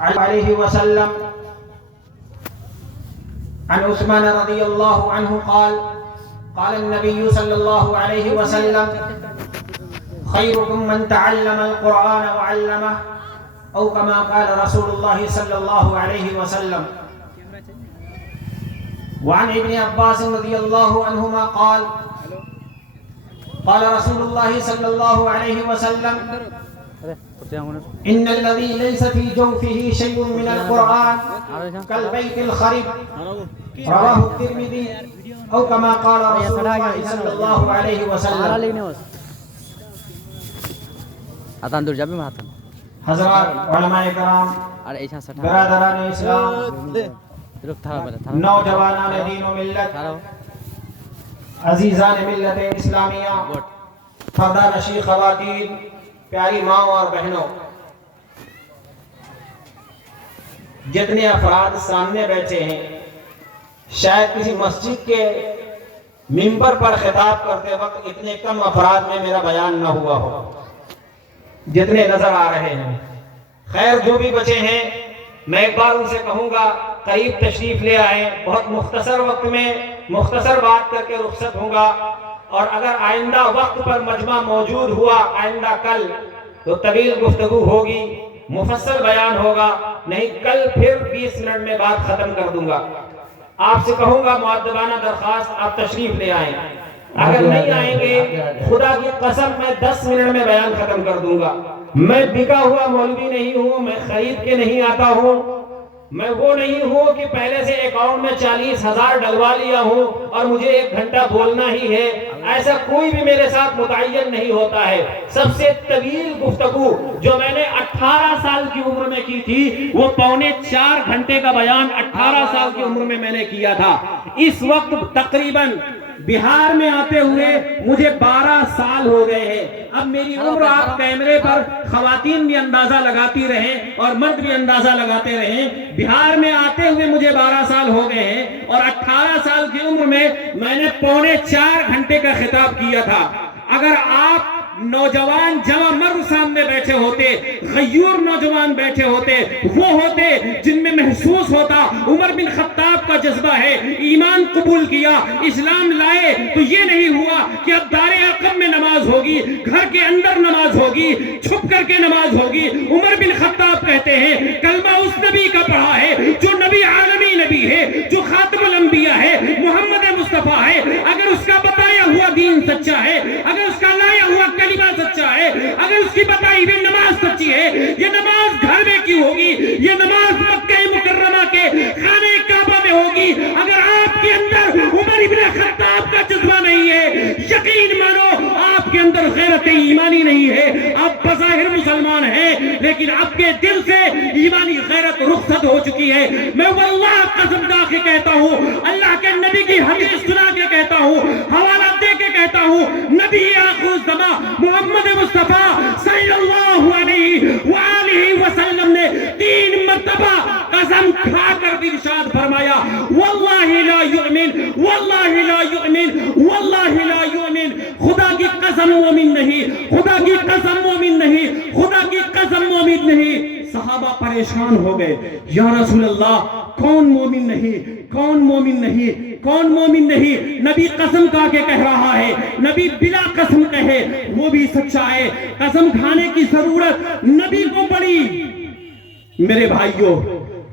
عليه وسلم عن عثمان رضي الله عنه قال قال النبي صلى الله عليه وسلم خيركم من تعلم القرآن وعلمه أو كما قال رسول الله صلى الله عليه وسلم. وعن ابن عباس رضي الله عنهما قال قال رسول الله صلى الله عليه وسلم إن الذي ليس في جوفه شيء من القرآن كالبيت الخرب رواه الترمذي أو كما قال رسول الله صلى الله عليه وسلم. حضرات علماء کرام، برادران اسلام، نوجوانان دین و ملت، عزیزان ملت اسلامیہ، پردہ نشین خواتین، پیاری ماں اور بہنوں، جتنے افراد سامنے بیٹھے ہیں شاید کسی مسجد کے منبر پر خطاب کرتے وقت اتنے کم افراد میں میرا بیان نہ ہوا ہو جتنے نظر آ رہے ہیں. خیر جو بھی بچے ہیں میں ایک بار ان سے کہوں گا قریب تشریف لے آئیں. بہت مختصر وقت میں مختصر بات کر کے رخصت ہوں گا، اور اگر آئندہ وقت پر مجمع موجود ہوا آئندہ کل تو طویل گفتگو ہوگی، مفصل بیان ہوگا، نہیں کل پھر 20 منٹ میں بات ختم کر دوں گا. آپ سے کہوں گا مؤدبانہ درخواست آپ تشریف لے آئیں. اگر نہیں آئیں گے خدا کی قسم میں 10 منٹ میں بیان ختم کر دوں گا. میں بکا ہوا مولوی نہیں ہوں، میں خرید کے نہیں آتا ہوں، میں وہ نہیں ہوں کہ پہلے سے اکاؤنٹ میں 40,000 ڈلوا لیا ہوں اور مجھے 1 گھنٹہ بولنا ہی ہے. ایسا کوئی بھی میرے ساتھ متعین نہیں ہوتا ہے. سب سے طویل گفتگو جو میں نے 18 سال کی عمر میں کی تھی وہ 3.25 گھنٹے کا بیان 18 سال کی عمر میں نے کیا تھا. اس وقت تقریباً بہار میں آتے ہوئے مجھے 12 سال ہو گئے ہیں. اب میری عمر آپ کیمرے پر خواتین بھی اندازہ لگاتی رہیں اور مرد بھی اندازہ لگاتے رہیں. بہار میں آتے ہوئے مجھے 12 سال ہو گئے ہیں اور 18 سال کی عمر میں نے 3.25 گھنٹے کا خطاب کیا تھا. اگر آپ نوجوان جوان مرد سامنے بیٹھے ہوتے، غیور نوجوان بیٹھے ہوتے، وہ ہوتے جن میں محسوس ہوتا عمر بن خطاب کا جذبہ ہے، ایمان قبول کیا، اسلام لائے، تو یہ نہیں ہوا کہ اب دار ارقم میں نماز ہوگی، گھر کے اندر نماز ہوگی، چھپ کر کے نماز ہوگی. عمر بن خطاب کہتے ہیں کلمہ اس نبی کا پڑھا ہے جو نبی عالمی نبی ہے، جو خاتم الانبیاء ہے، محمد مصطفیٰ ہے. اگر اس کا بتایا ہوا دین سچا ہے، اگر اس کا لایا ہوا کلمہ سچا ہے، اگر اس کی بتائی ہوئی نماز سچی ہے، یہ نماز گھر میں کی ہوگی، یہ نماز مکہ مکرمہ کے خانہ کعبہ میں ہوگی. اگر آپ کے اندر عمر بن خطاب کا جذبہ نہیں ہے، یقین مانو آپ کے اندر غیرت ایمانی نہیں ہے. آپ بظاہر مسلمان ہیں لیکن آپ کے دل سے ایمانی غیرت رخصت ہو چکی ہے. میں واللہ قسم کھا کے کہتا ہوں، اللہ کے نبی کی حدیث سنا کے کہتا ہوں، حوالہ دے کے کہتا ہوں، نبی آخر الزمان محمد مصطفیٰ صلی اللہ علیہ وآلہ وسلم نے 3 مرتبہ قسم کھا کر ارشاد فرمایا واللہ لا یؤمن، واللہ لا یؤمن، واللہ لا یؤمن. خدا کی قسم مومن نہیں، خدا کی قسم مومن نہیں، خدا کی قسم مومن نہیں. صحابہ پریشان ہو گئے، یا رسول اللہ کون مومن نہیں، کون مومن نہیں، کون مومن نہیں. نبی قسم کھا کے کہہ رہا ہے، نبی بلا قسم کہے وہ بھی سچا ہے. قسم کھانے کی ضرورت نبی کو پڑی. میرے بھائیوں،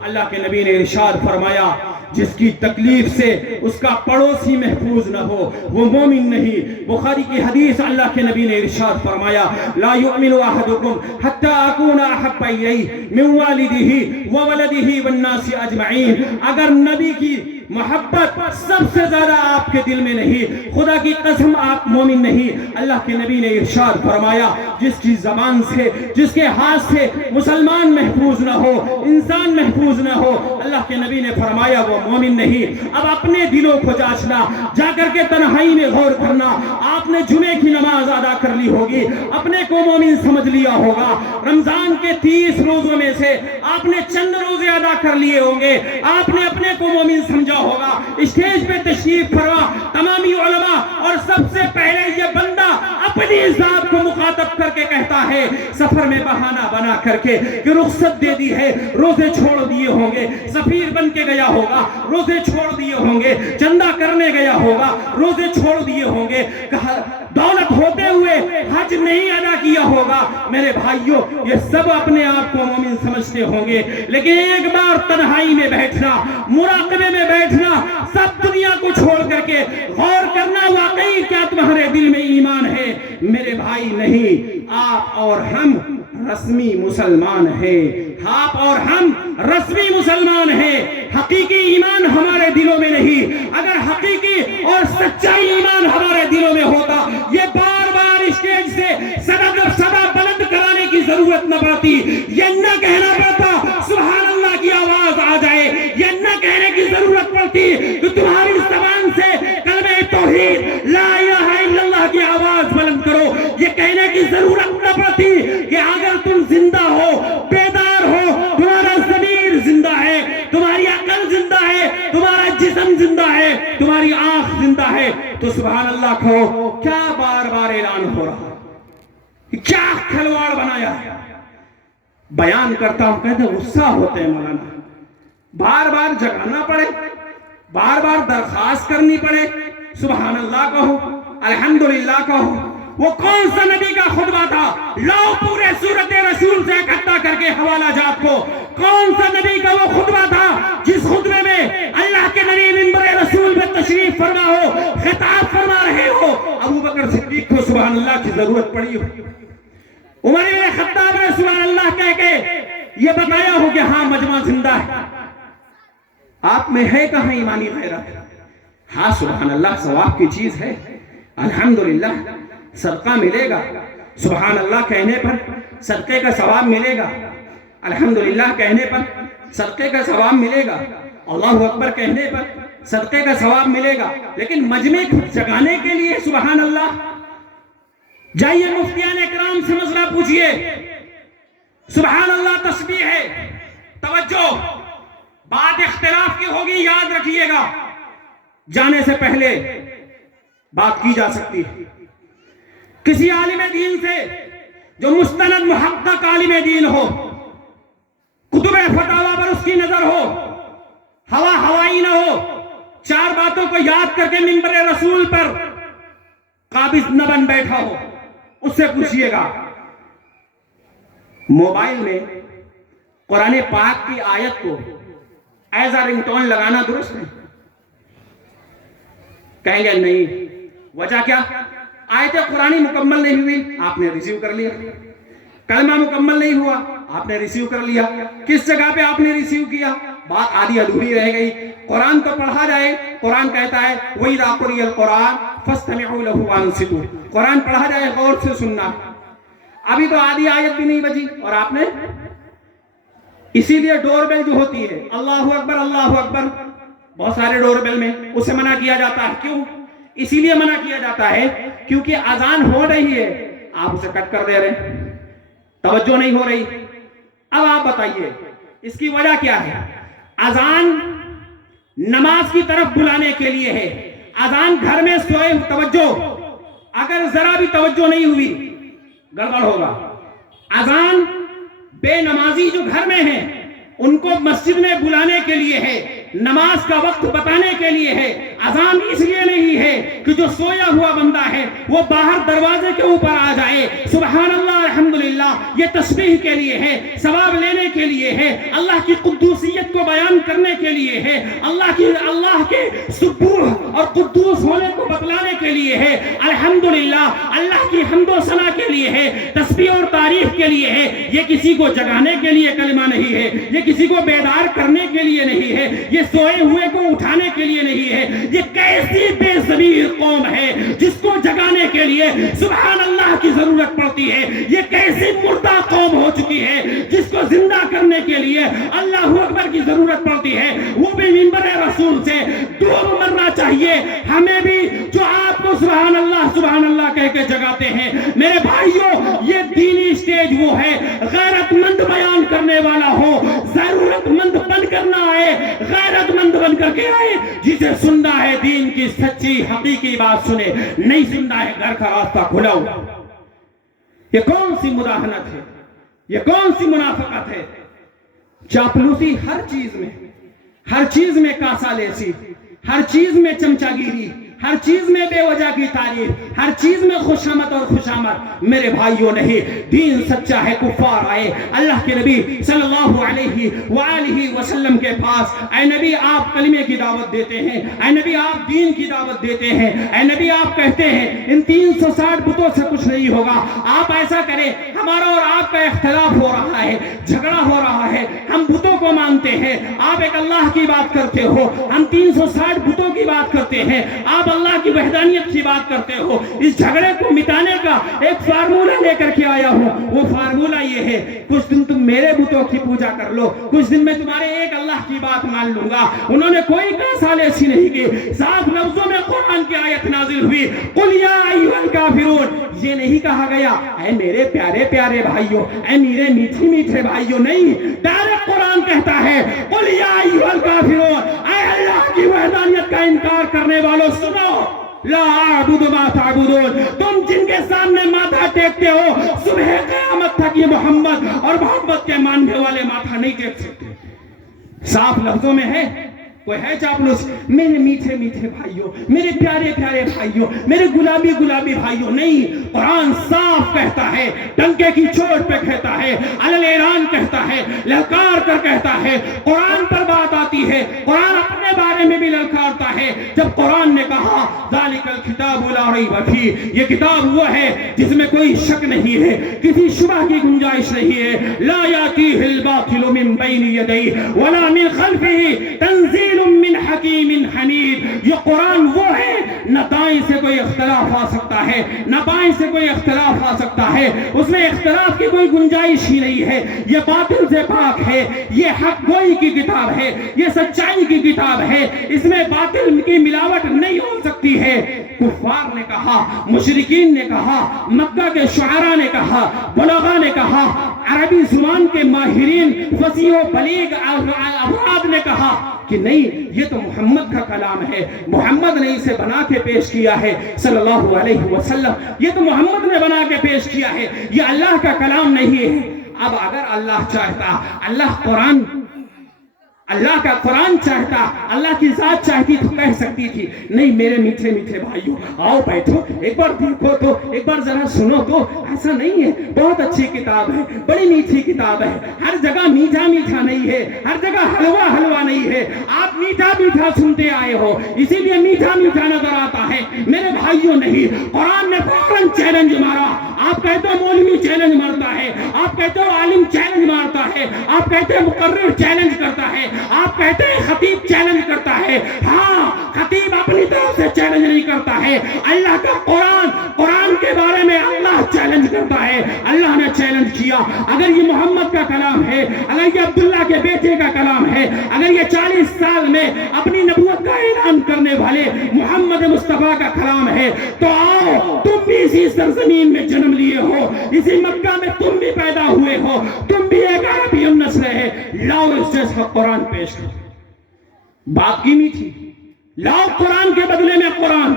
اللہ کے نبی نے ارشاد فرمایا جس کی تکلیف سے اس کا پڑوسی محفوظ نہ ہو وہ مومن نہیں. بخاری کی حدیث اللہ کے نبی نے ارشاد فرمایا لا یؤمن احدکم حتی اکون احب الیہ من والدہ وولدہ والناس اجمعین. اگر نبی کی محبت سب سے زیادہ آپ کے دل میں نہیں، خدا کی قسم آپ مومن نہیں. اللہ کے نبی نے ارشاد فرمایا جس کی زبان سے، جس کے ہاتھ سے مسلمان محفوظ نہ ہو، انسان محفوظ نہ ہو، اللہ کے نبی نے فرمایا وہ مومن نہیں. اب اپنے دلوں کو جانچنا، جا کر کے تنہائی میں غور کرنا. آپ نے جمعے کی نماز ادا کر لی ہوگی، اپنے کو مومن سمجھ لیا ہوگا. رمضان کے 30 روزوں میں سے آپ نے چند روزے ادا کر لیے ہوں گے، آپ نے اپنے کو مومن سمجھا ہوگا. اسٹیج پہ تشریف فرما تمامی علماء اور سب سے پہلے یہ بندہ اپنی ذات کو مخاطب کر کے کہتا ہے سفر میں بہانہ بنا کر کے کہ رخصت دے دی ہے، روزے چھوڑ دیے ہوں گے، سفیر بن کے گیا ہوگا، روزے چھوڑ دیے ہوں گے، چندہ کرنے گیا ہوگا، روزے چھوڑ دیے ہوں گے، دولت ہوتے ہوئے حج نہیں ادا کیا ہوگا. میرے بھائیوں یہ سب اپنے آپ کو مومن سمجھتے ہوں گے، لیکن ایک بار تنہائی میں بیٹھنا، مراقبے میں بیٹھنا، سب دنیا کو چھوڑ کر کے غور کرنا واقعی کیا تمہارے دل میں ایمان ہے؟ میرے بھائی نہیں، آپ اور ہم رسمی مسلمان ہیں، آپ اور ہم رسمی مسلمان ہیں. حقیقی ایمان ہمارے دلوں میں نہیں. اگر حقیقی اور سچا ایمان ہمارے دلوں میں ہوتا یہ بار بار اسٹیج سے صدا بلند کرانے کی ضرورت نہ پڑتی، یہ نہ کہنا پڑتا سبحان اللہ کی آواز آ جائے، یہ نہ کہنے کی ضرورت پڑتی کہ تمہاری زبان سے کلمہ توحید لا الہ الا اللہ کی آواز بلند کرو، یہ کہنے کی ضرورت نہ پڑتی کہ اگر تم زندہ ہو، بیدار ہو، تمہارا ضمیر زندہ ہے، تمہاری عقل زندہ ہے، تمہارا جسم زندہ ہے، تمہاری آنکھ زندہ ہے تو سبحان اللہ کہو. کیا بار بار اعلان ہو رہا، کیا کھلواڑ بنایا ہے؟ بیان کرتا ہوں کہتے غصہ ہوتے ہیں مولانا، بار بار جگانا پڑے، بار بار درخواست کرنی پڑے. سبحان اللہ کہو، الحمدللہ کہو. وہ کون سا نبی کا خطبہ تھا؟ لاؤ پورے سورت رسول سے اکٹھا کر کے حوالہ جات کو. کون سا نبی کا وہ خطبہ تھا جس خطبے میں اللہ کے نبی منبر رسول میں تشریف فرما ہو، خطاب فرما رہے ہو، ابو بکر صدیق کو سبحان اللہ کی ضرورت پڑی ہو، عمر بن خطاب نے سبحان اللہ کہہ کے یہ بتایا ہو کہ ہاں مجمع زندہ ہے؟ آپ میں ہے کہاں ایمانی غیرت؟ ہاں سبحان اللہ ثواب کی چیز ہے، الحمدللہ صدقہ ملے گا، سبحان اللہ کہنے پر صدقے کا ثواب ملے گا، الحمدللہ کہنے پر صدقے کا ثواب ملے گا، اللہ اکبر کہنے پر صدقے کا ثواب ملے گا. لیکن مجمع جگانے کے لیے سبحان اللہ جائیے مفتیان اکرام سے مسئلہ پوچھئے. سبحان اللہ تسبیح ہے، توجہ بات اختلاف کی ہوگی، یاد رکھیے گا، جانے سے پہلے بات کی جا سکتی ہے. کسی عالم دین سے جو مستند محقق عالم دین ہو، کتب فتاوی پر اس کی نظر ہو، ہوائی نہ ہو، چار باتوں کو یاد کر کے منبر رسول پر قابض نہ بن بیٹھا ہو، اس سے پوچھئے گا موبائل میں قرآن پاک کی آیت کو ایز اے رنگ ٹون لگانا درست ہے؟ کہیں گے نہیں. وجہ کیا؟ آیت قرآنی مکمل نہیں ہوئی، آپ نے ریسیو کر لیا. کلمہ مکمل نہیں ہوا، آپ نے ریسیو کر لیا. کس جگہ پہ آپ نے ریسیو کیا؟ بات آدھی ادھوری رہ گئی. قرآن تو پڑھا جائے، قرآن کہتا ہے وَإِذَا قُرِئَ الْقُرْآنُ فَاسْتَمِعُوا لَهُ وَأَنصِتُوا، قرآن پڑھا جائے غور سے سننا. ابھی تو آدھی آیت بھی نہیں بچی اور آپ نے، اسی لیے ڈور بیل جو ہوتی ہے اللہ اکبر اللہ اکبر، بہت سارے ڈور بیل میں اسے منع کیا جاتا ہے. کیوں؟ اسی لیے منع کیا جاتا ہے کیونکہ اذان ہو رہی ہے، آپ اسے کٹ کر دے رہے ہیں، توجہ نہیں ہو رہی. اب آپ بتائیے اس کی وجہ کیا ہے؟ اذان نماز کی طرف بلانے کے لیے ہے. اذان گھر میں سوئے، توجہ، اگر ذرا بھی توجہ نہیں ہوئی گڑبڑ ہوگا. اذان بے نمازی جو گھر میں ہیں ان کو مسجد میں بلانے کے لیے ہے، نماز کا وقت بتانے کے لیے ہے. اذان اس لیے نہیں ہے کہ جو سویا ہوا بندہ ہے وہ باہر دروازے کے اوپر آ جائے. سبحان اللہ الحمدللہ یہ تسبیح کے لیے ہے، ثواب لینے کے لیے ہے، اللہ کی قدوسیت کو بیان کرنے کے لیے ہے، اللہ کے سبوح اور قدوس ہونے کو بتلانے کے لیے ہے، الحمدللہ اللہ کی حمد و ثنا کے لیے ہے، تسبیح اور تعریف کے لیے ہے. یہ کسی کو جگانے کے لیے کلمہ نہیں ہے، یہ کسی کو بیدار کرنے کے لیے نہیں ہے، یہ سوئے ہوئے کو اٹھانے کے لیے نہیں ہے. یہ کیسی بے ضمیر قوم ہے جس کو جگانے کے لیے سبحان اللہ کی ضرورت پڑتی ہے. یہ کیسی مردہ قوم ہو چکی ہے جس کو زندہ کرنے کے لیے اللہ اکبر کی ضرورت پڑتی ہے. وہ بھی منبر رسول سے دور مرنا چاہیے. ہمیں بھی جو آپ کو سبحان اللہ کہہ کے جگاتے ہیں. میرے بھائیوں یہ دینی سٹیج وہ ہے غیرت مند بیان کرنے والا ہو، ضرورت مند بن کر نہ آئے، غیرت مند بن کر کے آئے. جسے سننا ہے دین کی سچی حقیقی بات سنے, نہیں سننا ہے گھر کا راستہ کھلا ہوا. یہ کون سی مداہنت ہے, یہ کون سی منافقت ہے؟ چاپلوسی ہر چیز میں, ہر چیز میں کاسالیسی, ہر چیز میں چمچاگیری, ہر چیز میں بے وجہ کی تعریف, ہر چیز میں خوشامد اور خوشامد. میرے بھائیوں نہیں, دین سچا ہے. کفار آئے اللہ کے نبی صلی اللہ علیہ وآلہ وسلم کے پاس, اے نبی آپ کلمے کی دعوت دیتے ہیں, اے نبی آپ دین کی دعوت دیتے ہیں, اے نبی آپ کہتے ہیں ان 360 بتوں سے کچھ نہیں ہوگا, آپ ایسا کریں, ہمارا اور آپ کا اختلاف ہو رہا ہے, جھگڑا ہو رہا ہے, ہم بتوں کو مانتے ہیں, آپ ایک اللہ کی بات کرتے ہو, ہم 360 بتوں کی بات کرتے ہیں, آپ اللہ کی وحدانیت کی بات کرتے ہو. اس جھگڑے کو مٹانے کا ایک فارمولہ لے کر کے آیا ہوں. وہ فارمولہ یہ ہے, کچھ دن تم میرے بتوں کی پوجا کر لو, کچھ دن میں تمہارے ایک اللہ کی بات مان لوں گا. انہوں نے کوئی کاسالیسی نہیں کی, صاف لفظوں میں قرآن کی آیت نازل ہوئی, قل یا ایھا الکافرون. یہ نہیں کہا گیا اے میرے پیارے پیارے بھائیوں, اے میرے میٹھے میٹھے بھائیوں, نہیں, ڈائریکٹ قرآن کہتا ہے قل یا ایھا الکافرون, اے اللہ کی وحدانیت کا انکار کرنے والوں سنو, لا اعبد ما تعبدون. تم جن کے سامنے ماتھا ٹیکتے ہو, صبح قیامت تک یہ محمد اور محمد کے ماننے والے ماتھا نہیں ٹیک سکتے. صاف لفظوں میں ہے, کوئی ہے چاپلوس؟ میرے میٹھے میٹھے بھائیوں, میرے پیارے پیارے بھائیوں, میرے گلابی گلابی بھائیوں, نہیں, قرآن صاف کہتا ہے, ڈنکے کی چوٹ پہ کہتا ہے, علل اعلان کہتا ہے, للکار کر کہتا ہے. قرآن پر بات آتی ہے, قرآن اپنے بارے میں بھی للکارتا ہے. جب قرآن نے کہا ذالک الکتاب لا ریب فیہ, یہ کتاب وہ ہے جس میں کوئی شک نہیں ہے, کسی شبہ کی گنجائش نہیں ہے, لا یاتیہ الباطل من بین یدیہ ولا من خلفہ تنزیل من حکیم حمید. یہ قرآن وہ ہے, نہ دائیں سے کوئی اختلاف آ سکتا ہے, نہ بائیں سے کوئی اختلاف آ سکتا ہے, اس میں اختلاف کی کوئی گنجائش ہی نہیں ہے. یہ باطل سے پاک ہے, یہ حق گوئی کی کتاب ہے, یہ سچائی کی کتاب ہے, اس میں باطل کی ملاوٹ نہیں ہو سکتی ہے. کفار نے کہا, مشرکین نے کہا, مکہ کے شعراء نے کہا, بلغاء نے کہا, عربی زبان کے ماہرین فصیح و بلیغ افراد نے کہا کہ نہیں, یہ تو محمد کا کلام ہے, محمد نے اسے بنا کے پیش کیا ہے صلی اللہ علیہ وسلم, یہ تو محمد نے بنا کے پیش کیا ہے, یہ اللہ کا کلام نہیں ہے. اب اگر اللہ چاہتا, اللہ کا قرآن چاہتا, اللہ کی ذات چاہتی تو کہہ سکتی تھی, نہیں میرے میٹھے میٹھے بھائیوں, آؤ بیٹھو, ایک بار دیکھو تو, ایک بار ذرا سنو تو. ایسا نہیں ہے, بہت اچھی کتاب ہے, بڑی میٹھی کتاب ہے, ہر جگہ میٹھا میٹھا نہیں ہے, ہر جگہ حلوہ حلوہ نہیں ہے, آپ میٹھا میٹھا سنتے آئے ہو اسی لیے میٹھا میٹھا نظر آتا ہے. میرے بھائیوں نہیں, قرآن نے فوراً چیلنج مارا. آپ کہتے ہو مولوی چیلنج مارتا ہے, آپ کہتے ہو عالم چیلنج مارتا ہے, آپ کہتے ہو مقرر چیلنج کرتا ہے, آپ کہتے ہیں خطیب چیلنج کرتا ہے. ہاں, خطیب اپنی طرف سے چیلنج نہیں کرتا ہے, اللہ کا قرآن کے بارے میں اللہ چیلنج کرتا ہے. اللہ نے چیلنج کیا, اگر یہ محمد کا کلام ہے, اگر یہ عبداللہ کے بیٹے کا کلام ہے, اگر یہ 40 سال میں اپنی نبوت کا اعلان کرنے والے محمد مصطفیٰ کا کلام ہے, تو آؤ, تم بھی اسی سرزمین میں جنم لیے ہو, اسی مکہ میں تم بھی پیدا ہوئے ہو, تم بھی ایک عربی نسل ہے, لاؤ اس جیسا قرآن پیش کرو. بات کی میٹھی, لاؤ قرآن کے بدلے میں قرآن.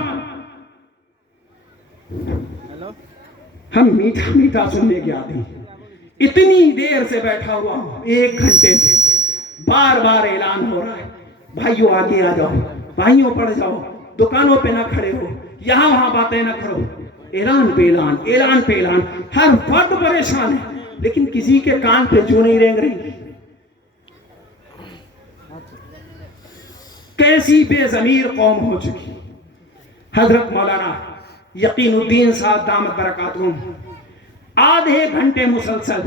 ہم میٹھا میٹھا سننے کے عادی, اتنی دیر سے بیٹھا ہوا ہوں, 1 گھنٹے سے بار بار اعلان ہو رہا ہے, بھائیوں آگے آ جاؤ, بھائیوں پڑھ جاؤ, دکانوں پہ نہ کھڑے ہو, یہاں وہاں باتیں نہ کرو. اعلان پہ اعلان, اعلان پہ اعلان, ہر فرد پریشان ہے, لیکن کسی کے کان پہ جو نہیں رینگ رہی. کیسی بے ضمیر قوم ہو چکی. حضرت مولانا یقین الدین صاحب دامت برکاتہم آدھے گھنٹے مسلسل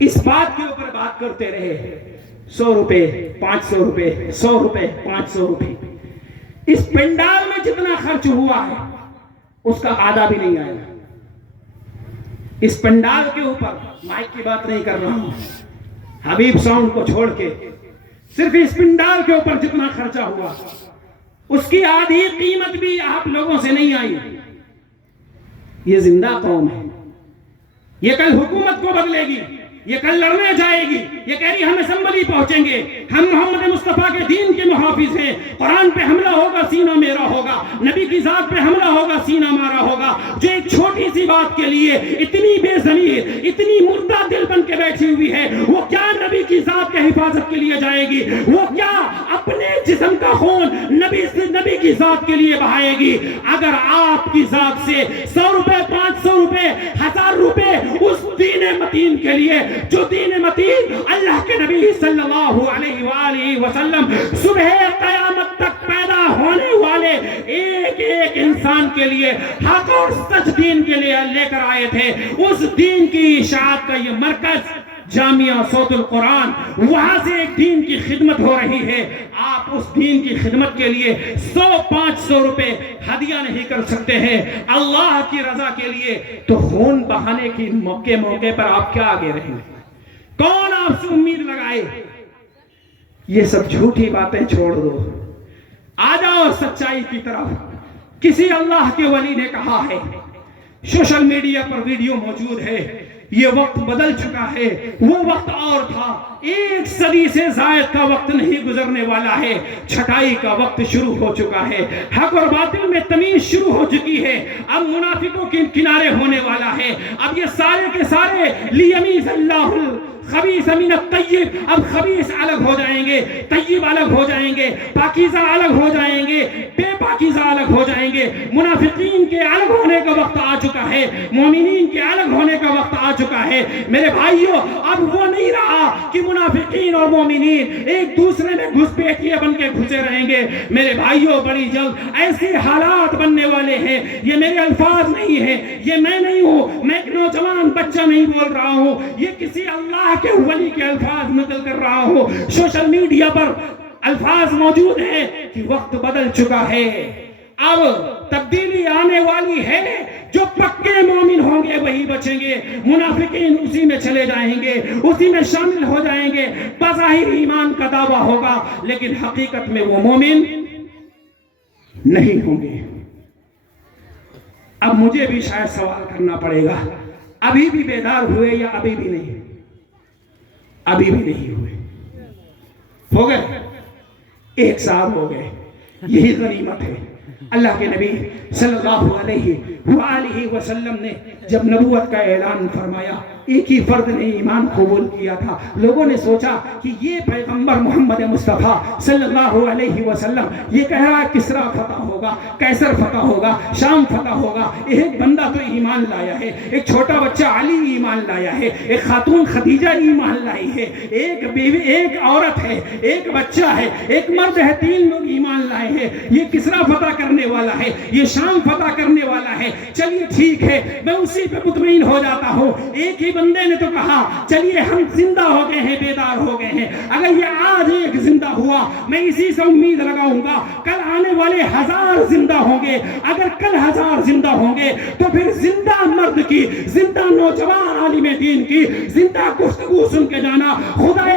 اس بات کے اوپر بات کرتے رہے, 100 روپے 500 روپے, 100 روپے 500 روپے. اس پنڈال میں جتنا خرچ ہوا ہے اس کا آدھا بھی نہیں آیا. اس پنڈال کے اوپر, مائک کی بات نہیں کر رہا ہوں, حبیب ساؤنڈ کو چھوڑ کے صرف اس پنڈال کے اوپر جتنا خرچہ ہوا اس کی آدھی قیمت بھی آپ لوگوں سے نہیں آئی. یہ زندہ قوم ہے, یہ کل حکومت کو بدلے گی, یہ کل لڑنے جائے گی, یہ کہہ رہی ہم اسمبلی پہنچیں گے, ہم محمد مصطفیٰ کے دین کے محافظ ہیں, قرآن پہ حملہ ہوگا سینہ میرا ہوگا, نبی کی ذات پہ حملہ ہوگا سینہ مارا ہوگا. جو ایک چھوٹی سی بات کے لیے اتنی بے ضمیر, اتنی مردہ دل بن کے بیٹھی ہوئی ہے, وہ کیا نبی کی ذات کے حفاظت کے لیے جائے گی؟ وہ کیا اپنے جسم کا خون نبی کی ذات کے لیے بہائے گی؟ اگر آپ کی ذات سے 100 روپے, 500 روپے, 1000 روپے اس دین متین کے لیے, جو دین متین اللہ کے نبی صلی اللہ علیہ وآلہ وسلم صبح قیامت تک پیدا ہونے والے ایک ایک انسان کے لیے حق اور سچ دین کے لیے لے کر آئے تھے, اس دین کی اشاعت کا یہ مرکز جامعہ صوت القرآن, وہاں سے ایک دین کی خدمت ہو رہی ہے. آپ اس دین کی خدمت کے لیے 100-500 روپے ہدیہ نہیں کر سکتے ہیں اللہ کی رضا کے لیے, تو خون بہانے کی موقع پر آپ کیا آگے رہیں گے؟ کون آپ سے امید لگائے؟ یہ سب جھوٹی باتیں چھوڑ دو, آ جاؤ سچائی کی طرف. کسی اللہ کے ولی نے کہا ہے, سوشل میڈیا پر ویڈیو موجود ہے, یہ وقت بدل چکا ہے, وہ وقت اور تھا, 1 صدی سے زائد کا وقت نہیں گزرنے والا ہے, چھٹائی کا وقت شروع ہو چکا ہے, حق اور باطل میں تمیز شروع ہو چکی ہے, اب منافقوں کے کنارے ہونے والا ہے. اب یہ سارے کے سارے لیمیز اللہ خبیث من الطیب, اب خبیث الگ ہو جائیں گے, طیب الگ ہو جائیں گے, پاکیزہ الگ ہو جائیں گے, بے پاکیزہ الگ ہو جائیں گے. منافقین کے الگ ہونے کا وقت آ چکا ہے, مومنین کے الگ ہونے کا وقت آ چکا ہے. میرے بھائیوں, اب وہ نہیں رہا کہ منافقین اور مومنین ایک دوسرے میں گھس پیٹیے بن کے گھسے رہیں گے. میرے بھائیوں, بڑی جلد ایسے حالات بننے والے ہیں. یہ میرے الفاظ نہیں ہیں, یہ میں نہیں ہوں, میں ایک نوجوان بچہ نہیں بول رہا ہوں, یہ کسی اللہ کے ولی کے الفاظ نقل کر رہا ہوں. سوشل میڈیا پر الفاظ موجود ہیں کہ وقت بدل چکا ہے, اب تبدیلی آنے والی ہے. جو پکے مومن ہوں گے وہی بچیں گے, منافقین اسی میں چلے جائیں گے, اسی میں شامل ہو جائیں گے. بظاہر ایمان کا دعویٰ ہوگا لیکن حقیقت میں وہ مومن نہیں ہوں گے. اب مجھے بھی شاید سوال کرنا پڑے گا, ابھی بھی بیدار ہوئے یا ابھی بھی نہیں؟ ابھی بھی نہیں ہوئے. ہو گئے 1 سال ہو گئے, یہی غنیمت ہے. اللہ کے نبی صلی اللہ علیہ وآلہ وسلم نے جب نبوت کا اعلان فرمایا, ایک ہی فرد نے ایمان قبول کیا تھا. لوگوں نے سوچا کہ یہ پیغمبر محمد مصطفیٰ صلی اللہ علیہ وسلم یہ کہہ رہا ہے کسرا فتح ہوگا, کیسر فتح ہوگا, شام فتح ہوگا. ایک بندہ تو ایمان لایا ہے, ایک چھوٹا بچہ علی ایمان لایا ہے, ایک خاتون خدیجہ ایمان لائی ہے, ایک بیوی, ایک عورت ہے, ایک بچہ ہے, ایک مرد ہے, 3 لوگ ایمان لائے ہیں. یہ کسرا فتح کرنے والا ہے, یہ شام فتح کرنے والا ہے. چلیے ٹھیک ہے, میں اسی پہ مطمئن ہو جاتا ہوں. ایک ہی بندے نے تو کہا چلیے ہم زندہ ہو گئے ہیں, بیدار ہو گئے ہیں. اگر یہ آج ایک زندہ ہوا, میں اسی سے امید لگاؤں گا کل آنے والے 1000 زندہ ہوں گے. اگر کل 1000 زندہ ہوں گے تو پھر زندہ مرد کی, زندہ نوجوان عالم دین کی زندہ گفتگو سن کے جانا, خدا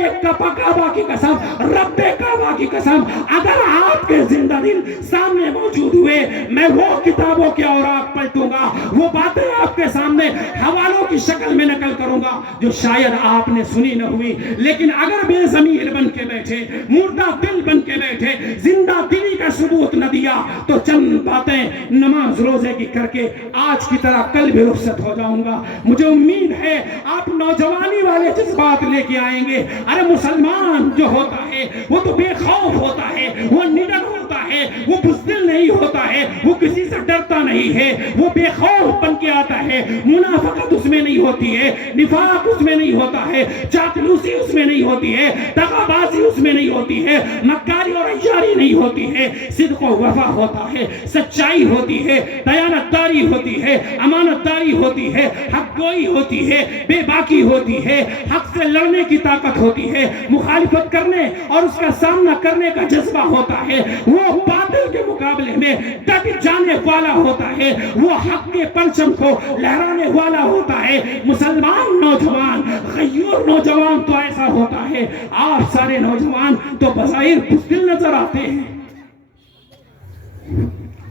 کعبہ کی قسم, رب کعبہ کی قسم, اگر آپ کے زندہ دل سامنے موجود ہوئے, میں وہ کتابوں کے اوراق پلٹوں گا, وہ باتیں آپ کے سامنے حوالوں کی شکل میں نقل کروں گا جو شاید آپ نے سنی نہ ہوئی. لیکن اگر بے ضمیر بن کے بیٹھے, مردہ دل بن کے بیٹھے, زندہ دلی کا ثبوت نہ دیا, تو چند باتیں نماز روزے کی کر کے آج کی طرح کل بھی رخصت ہو جاؤں گا. مجھے امید ہے آپ نوجوانی والے جذبات لے کے آئیں گے. ارے مسلمان جو ہوتا ہے وہ تو بے خوف ہوتا ہے, وہ نڈر ہوتا ہے, وہ بزدل نہیں ہوتا ہے, وہ کسی سے ڈرتا نہیں ہے, وہ بے خوف بن کے آتا ہے. منافقت اس میں نہیں ہوتی ہے, نفاق اس میں نہیں ہوتا ہے, چاپلوسی اس میں نہیں ہوتی ہے, دغا بازی اس میں نہیں ہوتی ہے, مکاری اور عیاری نہیں ہوتی ہے. صدق و وفا ہوتا ہے, سچائی ہوتی ہے, دیانت داری ہوتی ہے, امانت داری ہوتی ہے, حق گوئی ہوتی ہے, بے باکی ہوتی ہے, حق سے لڑنے کی طاقت ہوتی ہے, مخالفت کرنے اور اس کا سامنا کرنے کا جذبہ ہوتا ہے, وہ باطل کے مقابلے میں ڈٹ جانے والا ہوتا ہے, وہ حق کے پرچم کو لہرانے والا ہوتا ہے. مسلمان نوجوان, غیور نوجوان تو ایسا ہوتا ہے. آپ سارے نوجوان تو بظاہر بزدل نظر آتے ہیں,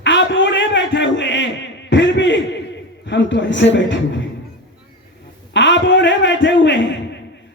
آپ اوڑے بیٹھے ہوئے ہیں, پھر بھی ہم تو ایسے بیٹھے ہوئے ہیں. آپ اوڑے بیٹھے ہوئے ہیں,